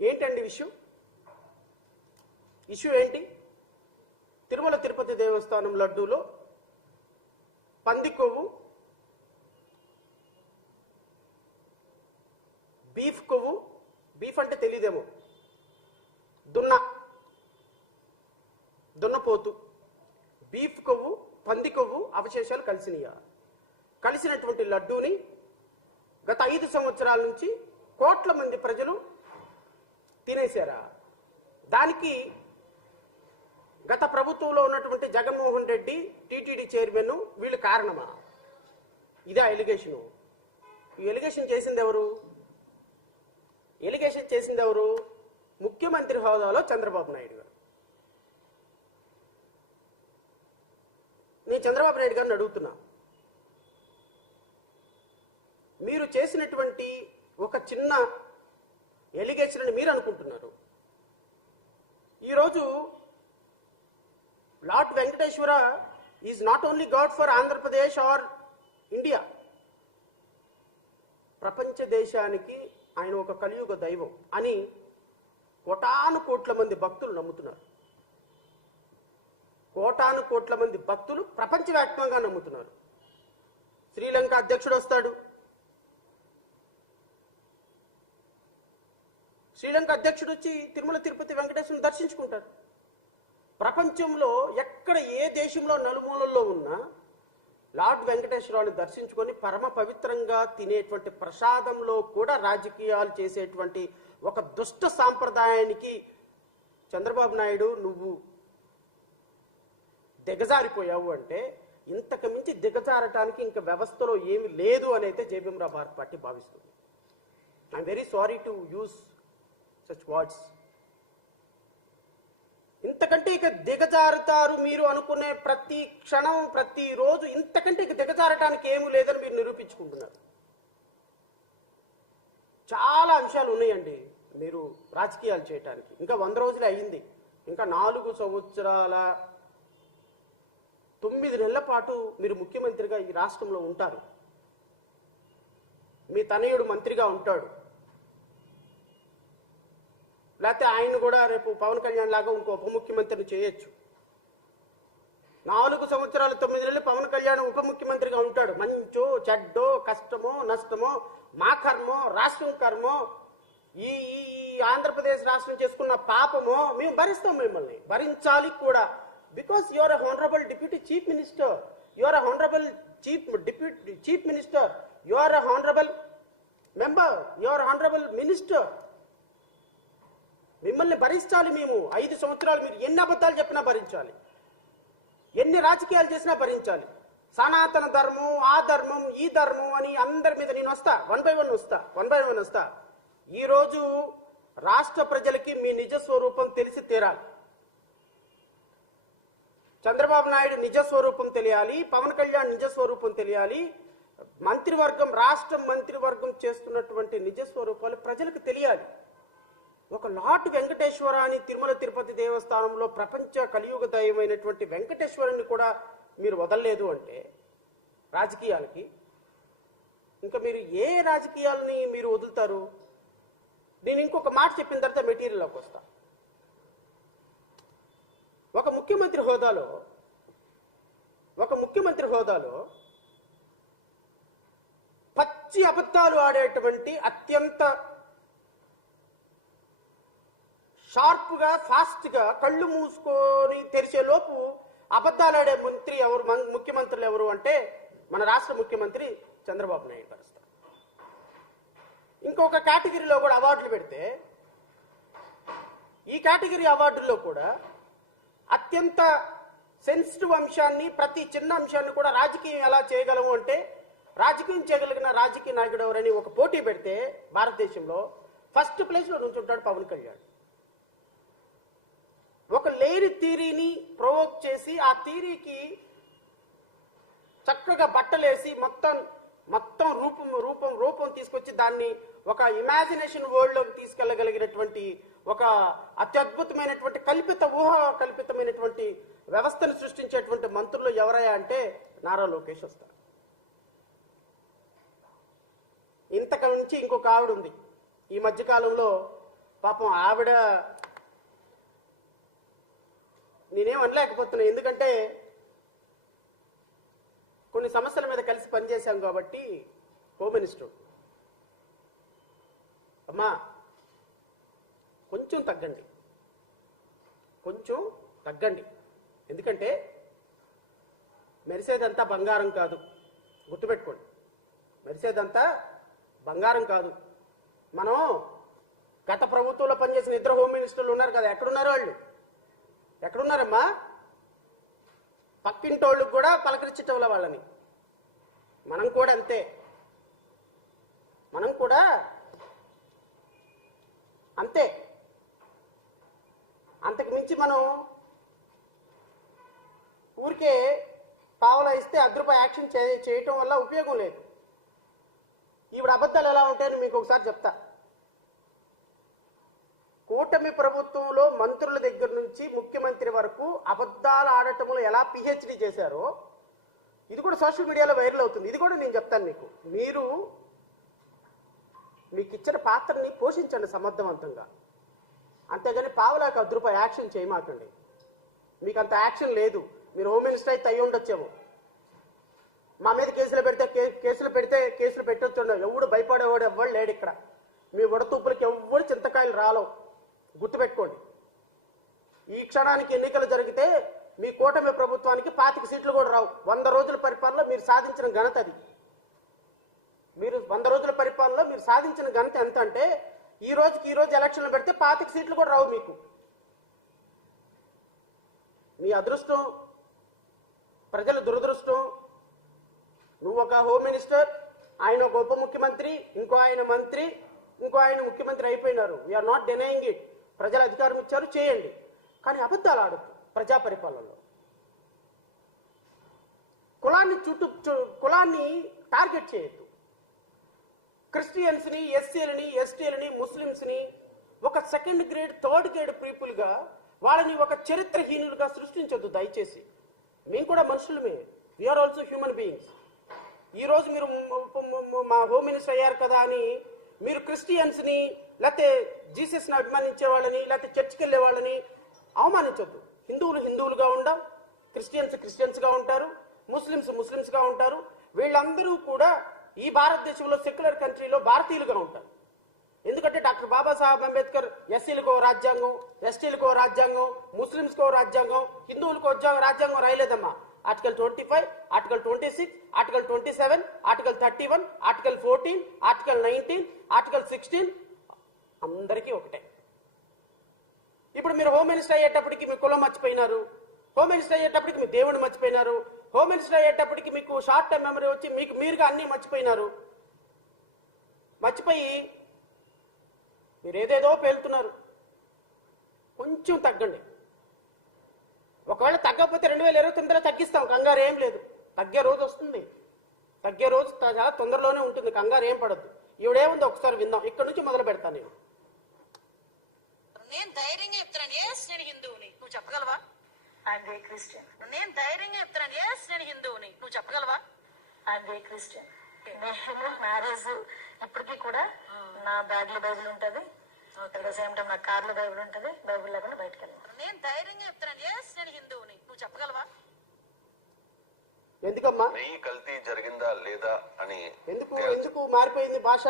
ఏంటండి ఇష్యూ ఏంటి? తిరుమల తిరుపతి దేవస్థానం లడ్డూలో పంది కొవ్వు, బీఫ్ కొవ్వు, బీఫ్ అంటే తెలియదేమో, దున్నపోతు, బీఫ్ కొవ్వు, పంది కొవ్వు అవశేషాలు కలిసినటువంటి లడ్డూని గత 5 సంవత్సరాల నుంచి కోట్ల మంది ప్రజలు తినేశారా? దానికి గత ప్రభుత్వంలో ఉన్నటువంటి జగన్మోహన్ రెడ్డి, టీటీడీ చైర్మన్ వీళ్ళు కారణమా? ఇదే ఎలిగేషను. ఈ ఎలిగేషన్ చేసింది ఎవరు? ముఖ్యమంత్రి హోదాలో చంద్రబాబు నాయుడు గారు. నేను చంద్రబాబు నాయుడు గారిని అడుగుతున్నా, మీరు చేసినటువంటి ఒక చిన్న ఎలిగేషన్ అని మీరు అనుకుంటున్నారు. ఈరోజు lord Venkateswara is not only god for Andhra Pradesh or India. ప్రపంచ దేశానికి ఆయన ఒక కలియుగ దైవం అని కోటాను కోట్ల మంది భక్తులు నమ్ముతున్నారు. కోటాను కోట్ల మంది భక్తులు ప్రపంచవ్యాప్తంగా నమ్ముతున్నారు. శ్రీలంక అధ్యక్షుడు వస్తాడు, శ్రీలంక అధ్యక్షుడు వచ్చి తిరుమల తిరుపతి వెంకటేశ్వరుని దర్శించుకుంటారు. ప్రపంచంలో ఎక్కడ ఏ దేశంలో నలుమూలల్లో ఉన్నా లార్డ్ వెంకటేశ్వరరావుని దర్శించుకొని పరమ పవిత్రంగా తినేటువంటి ప్రసాదంలో కూడా రాజకీయాలు చేసేటువంటి ఒక దుష్ట సాంప్రదాయానికి చంద్రబాబు నాయుడు నువ్వు దిగజారిపోయావు అంటే, ఇంతకు మించి దిగజారటానికి ఇంకా వ్యవస్థలో ఏమి లేదు అని అయితే జేబీఎం భారత్ పార్టీ భావిస్తుంది. I'm very sorry to use such words. ఇంతకంటే ఇక దిగజారుతారు మీరు అనుకునే ప్రతి క్షణం, ప్రతిరోజు ఇంతకంటే ఇక దిగజారటానికి ఏమీ లేదని మీరు నిరూపించుకుంటున్నారు. చాలా అంశాలు ఉన్నాయండి మీరు రాజకీయాలు చేయటానికి. ఇంకా 100 రోజులే అయ్యింది. ఇంకా 4 సంవత్సరాల 9 నెలల పాటు మీరు ముఖ్యమంత్రిగా ఈ రాష్ట్రంలో ఉంటారు. మీ తనయుడు మంత్రిగా ఉంటాడు, లేకపోతే ఆయన కూడా రేపు పవన్ కళ్యాణ్ లాగా ఇంకో ఉప ముఖ్యమంత్రిని చేయొచ్చు. 4 సంవత్సరాలు 9 నెలలు పవన్ కళ్యాణ్ ఉప ముఖ్యమంత్రిగా ఉంటాడు. మంచో చెడ్డో, కష్టమో నష్టమో, మా కర్మో రాష్ట్రం కర్మో, ఈ ఆంధ్రప్రదేశ్ రాష్ట్రం చేసుకున్న పాపమో మేము భరిస్తాం, మిమ్మల్ని భరించాలి కూడా. Because you are a honourable deputy chief minister, you are a honourable chief minister, you are a honourable member, you are honourable minister. మిమ్మల్ని భరించాలి మేము. 5 సంవత్సరాలు మీరు ఎన్ని అబద్ధాలు చెప్పినా భరించాలి, ఎన్ని రాజకీయాలు చేసినా భరించాలి. సనాతన ధర్మం, ఆ ధర్మం, ఈ ధర్మం అని అందరి మీద నేను వస్తా, వన్ బై వన్ వస్తా. ఈరోజు రాష్ట్ర ప్రజలకి మీ నిజ స్వరూపం తెలిసి తీరాలి. చంద్రబాబు నాయుడు నిజ స్వరూపం తెలియాలి, పవన్ కళ్యాణ్ నిజ స్వరూపం తెలియాలి, మంత్రివర్గం, రాష్ట్ర మంత్రివర్గం చేస్తున్నటువంటి నిజ స్వరూపాలు ప్రజలకు తెలియాలి. ఒక లార్డ్ వెంకటేశ్వర అని తిరుమల తిరుపతి దేవస్థానంలో ప్రపంచ కలియుగ దైవమైనటువంటి వెంకటేశ్వరుని కూడా మీరు వదలలేదు అంటే రాజకీయాలకి, ఇంకా మీరు ఏ రాజకీయాలని మీరు వదులుతారు? నేను ఇంకొక మాట చెప్పిన తర్వాత మెటీరియల్లోకి వస్తా. ఒక ముఖ్యమంత్రి హోదాలో పచ్చి అబద్ధాలు ఆడేటువంటి, అత్యంత షార్ప్గా, ఫాస్ట్గా కళ్ళు మూసుకొని తెరిచే లోపు అబద్ధాలు ఆడే ముఖ్యమంత్రులు ఎవరు అంటే మన రాష్ట్ర ముఖ్యమంత్రి చంద్రబాబు నాయుడు గారు. ఇంకొక కేటగిరీలో కూడా అవార్డులు పెడితే, ఈ కేటగిరీ అవార్డుల్లో కూడా అత్యంత సెన్సిటివ్ అంశాన్ని, ప్రతి చిన్న అంశాన్ని కూడా రాజకీయం ఎలా చేయగలము అంటే, రాజకీయం చేయగలిగిన రాజకీయ నాయకుడు ఎవరని ఒక పోటీ పెడితే భారతదేశంలో ఫస్ట్ ప్లేస్లో నుంచుంటాడు పవన్ కళ్యాణ్. ఒక లేని థీరీని ప్రొవోక్ చేసి, ఆ థీరీకి చక్కగా బట్టలేసి మొత్తం రూపం తీసుకొచ్చి దాన్ని ఒక ఇమాజినేషన్ వరల్డ్లోకి తీసుకెళ్లగలిగినటువంటి ఒక అత్యద్భుతమైనటువంటి కల్పితమైనటువంటి వ్యవస్థను సృష్టించేటువంటి మంత్రులు ఎవరయ్యా అంటే నారా లోకేష్ వస్తారు. ఇంతకు మించి ఇంకొక ఆవిడ ఉంది. ఈ మధ్యకాలంలో పాపం ఆవిడ నేనేం అనలేకపోతున్నా, ఎందుకంటే కొన్ని సమస్యల మీద కలిసి పనిచేశాం కాబట్టి. హోమ్ మినిస్టర్ అమ్మా కొంచెం తగ్గండి, కొంచెం తగ్గండి. ఎందుకంటే మెరిసేదంతా బంగారం కాదు, గుర్తుపెట్టుకోండి. మెరిసేదంతా బంగారం కాదు. మనం గత ప్రభుత్వంలో పనిచేసిన 2 హోమ్ మినిస్టర్లు ఉన్నారు కదా, ఎక్కడున్నారు వాళ్ళు? ఎక్కడున్నారమ్మా? పక్కింటోళ్ళకి కూడా పలకరించటంల వాళ్ళని. మనం కూడా అంతే, మనం కూడా అంతే. అంతకు మించి మనం ఊరికే పావలా ఇస్తే ₹1 యాక్షన్ చేయటం వల్ల ఉపయోగం లేదు. ఈవిడ అబద్ధాలు ఎలా ఉంటాయని మీకు ఒకసారి చెప్తా. కూటమి ప్రభుత్వంలో మంత్రుల దగ్గర నుంచి ముఖ్యమంత్రి వరకు అబద్ధాలు ఆడటంలో ఎలా పిహెచ్డి చేశారో ఇది కూడా సోషల్ మీడియాలో వైరల్ అవుతుంది. ఇది కూడా నేను చెప్తాను మీకు. మీరు మీకు ఇచ్చిన పాత్రని పోషించండి సమర్థవంతంగా, అంతేగాని పావలాకి ₹1 యాక్షన్ చేయమాకండి. మీకు అంత యాక్షన్ లేదు. మీరు హోమ్ మినిస్టర్ అయితే అయ్యి ఉండొచ్చేమో. మా మీద కేసులు పెట్టొచ్చు. ఎవడు భయపడేవాడు ఎవ్వడు లేడు ఇక్కడ. మీ వడతూపులకి ఎవ్వడు చింతకాయలు రాలవు, గుర్తుపెట్టుకోండి. ఈ క్షణానికి ఎన్నికలు జరిగితే మీ కూటమి ప్రభుత్వానికి 25 సీట్లు కూడా రావు. 100 రోజుల పరిపాలనలో మీరు సాధించిన ఘనత అది. మీరు 100 రోజుల పరిపాలనలో మీరు సాధించిన ఘనత ఎంత అంటే ఈ రోజు ఎలక్షన్లు పెడితే 25 సీట్లు కూడా రావు మీకు. మీ అదృష్టం, ప్రజల దురదృష్టం. నువ్వు ఒక హోమ్ మినిస్టర్, ఆయన ఒక ఉప ముఖ్యమంత్రి, ఇంకో ఆయన మంత్రి, ఇంకో ఆయన ముఖ్యమంత్రి అయిపోయినారు. We are not denying it. ప్రజల అధికారం ఇచ్చారు, చేయండి. కానీ అబద్ధాలు ఆడద్దు ప్రజా పరిపాలనలో. కులాన్ని టార్గెట్ చేయొద్దు. క్రిస్టియన్స్ని, ఎస్సీలని, ఎస్టీలని, ముస్లిమ్స్ని ఒక 2nd గ్రేడ్ 3rd గ్రేడ్ పీపుల్గా వాళ్ళని ఒక చరిత్రహీనులుగా సృష్టించొద్దు దయచేసి. మేము కూడా మనుషులమే, వీఆర్ ఆల్సో హ్యూమన్ బీయింగ్స్. ఈరోజు మీరు మా హోమ్ మినిస్టర్ అయ్యారు కదా అని మీరు క్రిస్టియన్స్ని, లేకపోతే జీసస్ని అభిమానించే వాళ్ళని, లేకపోతే చర్చికి వెళ్ళే వాళ్ళని అవమానించొద్దు. హిందువులుగా ఉండం, క్రిస్టియన్స్గా ఉంటారు, ముస్లిమ్స్గా ఉంటారు. వీళ్ళందరూ కూడా ఈ భారతదేశంలో సెక్యులర్ కంట్రీలో భారతీయులుగా ఉంటారు. ఎందుకంటే డాక్టర్ బాబాసాహెబ్ అంబేద్కర్ ఎస్సీలకు రాజ్యాంగం, ఎస్టీలకు రాజ్యాంగం, ముస్లిమ్స్కో రాజ్యాంగం, హిందువులకు రాజ్యాంగం రాయలేదమ్మా. Article 25, article 26, article 27, article 31, article 14, article 19, article 16 అందరికీ ఒకటే. ఇప్పుడు మీరు హోమ్ మినిస్టర్ అయ్యేటప్పటికి మీ కులం మర్చిపోయినారు, హోమ్ మినిస్టర్ అయ్యేటప్పటికి మీ దేవుడిని మర్చిపోయినారు, హోమ్ మినిస్టర్ అయ్యేటప్పటికి మీకు షార్ట్ టర్మ్ మెమరీ వచ్చి మీరుగా అన్నీ మర్చిపోయినారు. మర్చిపోయి మీరు ఏదేదో పేలుతున్నారు. కొంచెం తగ్గండి. ఒకవేళ తగ్గకపోతే 2029లో తగ్గిస్తాం, కంగారు ఏం లేదు. తగ్గే రోజు వస్తుంది, తగ్గే రోజు చాలా తొందరలోనే ఉంటుంది, కంగారు ఏం పడద్దు. ఈవిడేముంది ఒకసారి విందాం. ఇక్కడ నుంచి మొదలు పెడతాను నేను. నేను ధైర్యంగా చెప్తాను, ఎస్ నేను హిందువుని, నువ్వు చెప్పగలవా? I'm very Christian. నేను ధైర్యంగా చెప్తాను, ఎస్ నేను హిందువుని, నువ్వు చెప్పగలవా? I'm very Christian. నేను మ్యారేజ్ ఇప్పటికీ కూడా నా బ్యాగ్ లో బైబిల్ ఉంటది, సేమ్ టైం నా కార్ లో బైబిల్ ఉంటది. బైబిల్ లేకుండా బయటకు వెళ్ళాను. నేను ధైర్యంగా చెప్తాను, ఎస్ నేను హిందువుని, నువ్వు చెప్పగలవా? ఎందుకమ్మా నెయ్యి కల్తీ జరిగిందా లేదా అని ఎందుకు మారిపోయింది భాష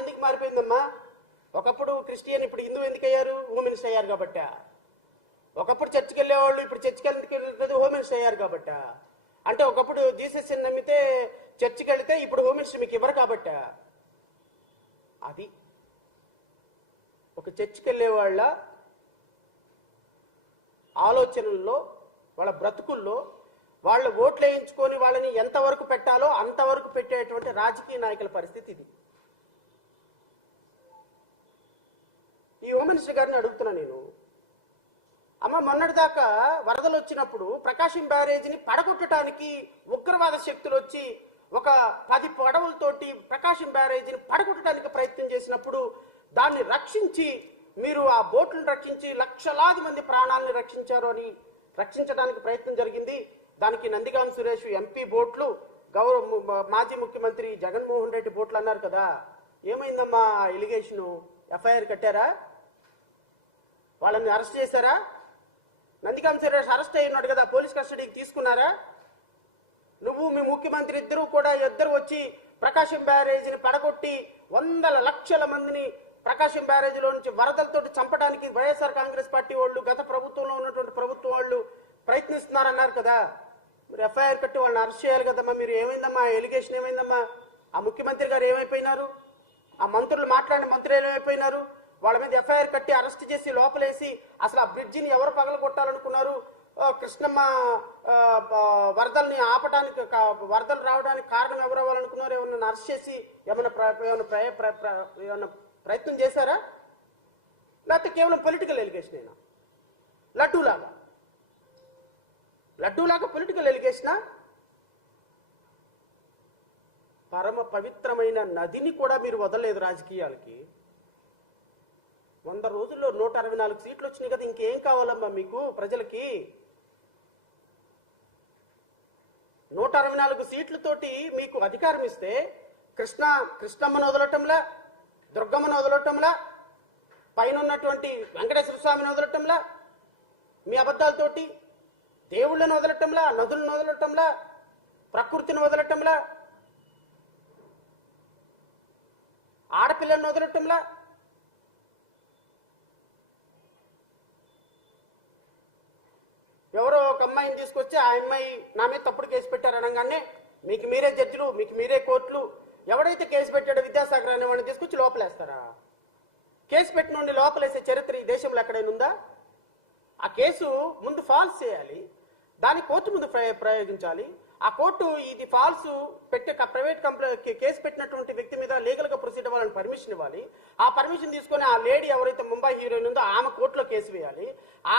ఎందుకు మారిపోయిందమ్మా? ఒకప్పుడు క్రిస్టియన్, ఇప్పుడు హిందూ ఎందుకు అయ్యారు? హోమ్ మినిస్టర్ అయ్యారు కాబట్ట. ఒకప్పుడు చర్చికి వెళ్ళేవాళ్ళు, ఇప్పుడు చర్చికి వెళ్ళలేదు, హోమ్ మినిస్టర్ అయ్యారు కాబట్ట. అంటే ఒకప్పుడు జీసస్ నమ్మితే చర్చికి వెళితే ఇప్పుడు హోమ్ మినిస్టర్ మీకు ఇవ్వరు కాబట్ట. అది ఒక చర్చికి వెళ్ళే వాళ్ళ ఆలోచనల్లో, వాళ్ళ బ్రతుకుల్లో వాళ్ళు ఓట్లు వేయించుకొని వాళ్ళని ఎంతవరకు పెట్టాలో అంతవరకు పెట్టేటువంటి రాజకీయ నాయకుల పరిస్థితి ఇది. ఈ హోమ్ మినిస్టర్ గారిని అడుగుతున్నా నేను, అమ్మ మొన్నటిదాకా వరదలు వచ్చినప్పుడు ప్రకాశం బ్యారేజీని పడగొట్టడానికి ఉగ్రవాద శక్తులు వచ్చి ఒక 10 పడవలతోటి ప్రకాశం బ్యారేజీని పడగొట్టడానికి ప్రయత్నం చేసినప్పుడు దాన్ని రక్షించి, మీరు ఆ బోట్లను రక్షించి లక్షలాది మంది ప్రాణాలను రక్షించడానికి ప్రయత్నం జరిగింది. దానికి నందిగాం సురేష్ ఎంపీ బోట్లు, మాజీ ముఖ్యమంత్రి జగన్మోహన్ రెడ్డి బోట్లు అన్నారు కదా. ఏమైందమ్మా ఎలిగేషను? ఎఫ్ఐఆర్ కట్టారా? వాళ్ళని అరెస్ట్ చేశారా? నందిగాం సురేష్ అరెస్ట్ అయి ఉన్నాడు కదా, పోలీస్ కస్టడీకి తీసుకున్నారా? నువ్వు మీ ముఖ్యమంత్రి ఇద్దరు వచ్చి ప్రకాశం బ్యారేజీని పడగొట్టి వందల లక్షల మందిని ప్రకాశం బ్యారేజీలో నుంచి వరదలతో చంపడానికి వైఎస్ఆర్ కాంగ్రెస్ పార్టీ వాళ్ళు, గత ప్రభుత్వంలో ఉన్నటువంటి ప్రభుత్వం వాళ్ళు ప్రయత్నిస్తున్నారన్నారు కదా. మీరు ఎఫ్ఐఆర్ కట్టి వాళ్ళని అరెస్ట్ చేయాలి కదమ్మా. మీరు ఏమైందమ్మా ఎలిగేషన్? ఏమైందమ్మా? ఆ ముఖ్యమంత్రి గారు ఏమైపోయినారు? ఆ మంత్రులు మాట్లాడిన మంత్రులు ఏమైపోయినారు? వాళ్ళ మీద ఎఫ్ఐఆర్ కట్టి అరెస్ట్ చేసి లోపలేసి అసలు ఆ బ్రిడ్జిని ఎవరు పగలగొట్టాలనుకున్నారు? కృష్ణమ్మ వరదల్ని ఆపడానికి, వరదలు రావడానికి కారణం ఎవరు అవ్వాలనుకున్నారు? ఏమన్నా అరెస్ట్ చేసి ఏమన్నా ప్రయత్నం చేశారా? లేకపోతే కేవలం పొలిటికల్ ఎలిగేషన్ అయినా? లడ్డూలాగా పొలిటికల్ ఎలిగేషనా? పరమ పవిత్రమైన నదిని కూడా మీరు వదలలేదు రాజకీయాలకి. 100 రోజుల్లో 164 సీట్లు వచ్చినాయి కదా, ఇంకేం కావాలమ్మా మీకు ప్రజలకి? 164 సీట్లతోటి మీకు అధికారం ఇస్తే కృష్ణమ్మను వదలటంలా, దుర్గమ్మను వదలటంలా, పైన ఉన్నటువంటి వెంకటేశ్వర స్వామిని వదలటంలా, మీ అబద్ధాలతోటి దేవుళ్ళను వదలటంలా, నదులను వదలటంలా, ప్రకృతిని వదలటంలా, ఆడపిల్లలను వదలటంలా. ఎవరో ఒక అమ్మాయిని తీసుకొచ్చి ఆ అమ్మాయి నా మీద తప్పుడు కేసు పెట్టారనగానే మీకు మీరే జడ్జిలు, మీకు మీరే కోర్టులు. ఎవడైతే కేసు పెట్టాడో విద్యాసాగర్ అనే వాడిని తీసుకొచ్చి లోపలేస్తారా? కేసు పెట్టిన లోపలేసే చరిత్ర ఈ దేశంలో ఎక్కడైనా ఉందా? ఆ కేసు ముందు ఫాల్స్ చేయాలి, దాన్ని కోర్టు ముందు ప్రయోగించాలి. ఆ కోర్టు ఇది ఫాల్స్ పెట్టే ప్రైవేట్ కేసు పెట్టినటువంటి వ్యక్తి మీద లీగల్ గా ప్రొసీడ్ అవ్వాలని పర్మిషన్ ఇవ్వాలి. ఆ పర్మిషన్ తీసుకొని ఆ లేడీ ఎవరైతే ముంబై హీరోయిన్ ఉందో ఆమె కోర్టులో కేసు వేయాలి. ఆ